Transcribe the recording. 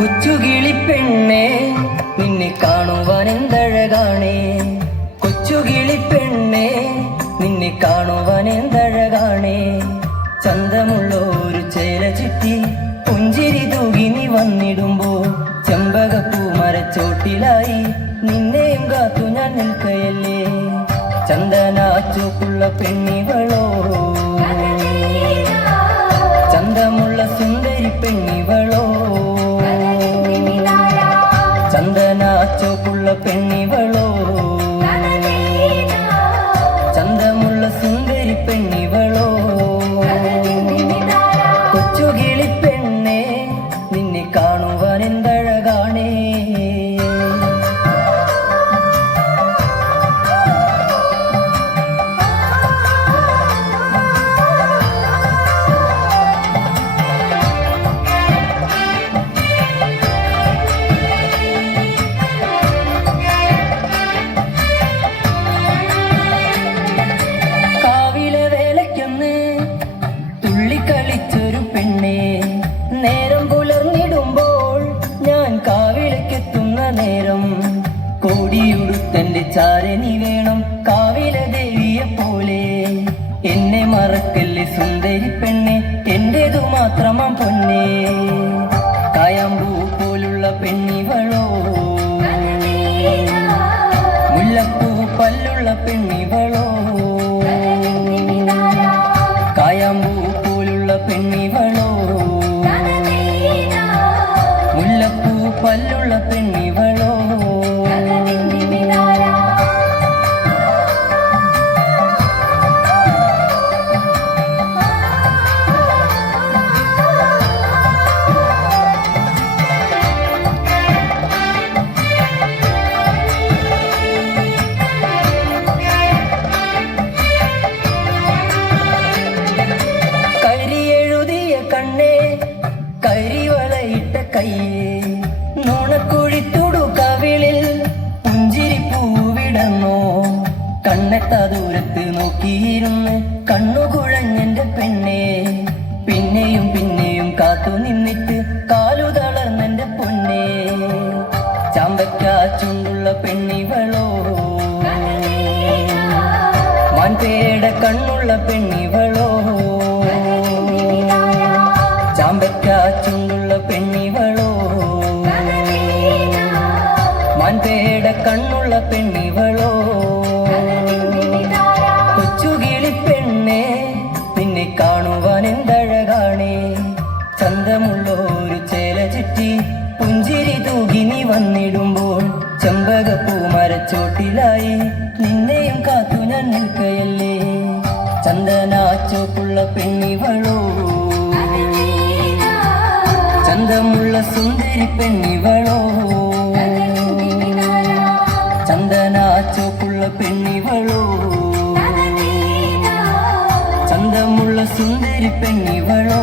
കൊച്ചുകിളി പെണ്ണേ നിന്നെ കാണുവാൻ എന്തഴകാണേ? കൊച്ചുകിളി പെണ്ണേ നിന്നെ കാണുവാൻ എന്തഴകാണേ? ചന്തമുള്ള ഒരു ചേല ചുറ്റി പുഞ്ചിരി തൂകി നീ വന്നിടുമ്പോ ചെമ്പകപ്പൂ മരച്ചോട്ടിലായി നിന്നെയും കാത്തു ഞാൻ നിൽക്കയല്ലേ? ചന്ദനാച്ചോക്കുള്ള പെണ്ണിവളോ ചന്ദനാച്ചോക്കുള്ള പെണ്ണിവളോ ചന്തമുള്ള സുന്ദരി പെണ്ണിവളോ ചാരനി വേണം കാവില ദേവിയെ പോലെ. എന്നെ മറക്കല്ലേ സുന്ദരി പെണ്ണെ എന്റേതു മാത്രമാം പൊന്നേ. കായാമ്പൂ പോലുള്ള പെണ്ണിവളോ. മുല്ലപ്പൂ പല്ലുള്ള പെണ്ണിവളോ. കായാമ്പൂ പോലുള്ള പെണ്ണിവളോ. മുല്ലപ്പൂ പല്ലുള്ള പെണ്ണിവളോ. കരിവളയിട്ട കയ്യേ നുണക്കുഴിത്തുടു കവിളിൽ പുഞ്ചിരി പൂവിടന്നോ. കണ്ണെത്ത ദൂരത്ത് നോക്കിയിരുന്ന് കണ്ണുകുഴഞ്ഞെന്റെ പെണ്ണെ പിന്നെയും പിന്നെയും കാത്തു നിന്നിട്ട് കാലു തളർന്നെന്റെ പൊന്നെ. ചാമ്പയ്ക്ക ചുണ്ടുള്ള പെണ്ണിവളോ മൻപേട കണ്ണുള്ള പെണ്ണിവളോ. പെണ്ണിവളോ? കൊച്ചുകിളി പെണ്ണേ നിന്നെ കാണുവാൻ എന്തഴകാണേ? ചന്തമുള്ള ഒരു ചേല ചുറ്റി പുഞ്ചിരി തൂകി നീ വന്നിടുമ്പോൾ ചെമ്പകപ്പൂ മരച്ചോട്ടിലായി നിന്നെയും കാത്തു ഞാൻ നിൽക്കയല്ലേ? ചന്ദനാച്ചോക്കുള്ള പെണ്ണിവളോ? ചന്തമുള്ള സുന്ദരി പെണ്ണിവളോ? சுந்தரி பெண் இவளோ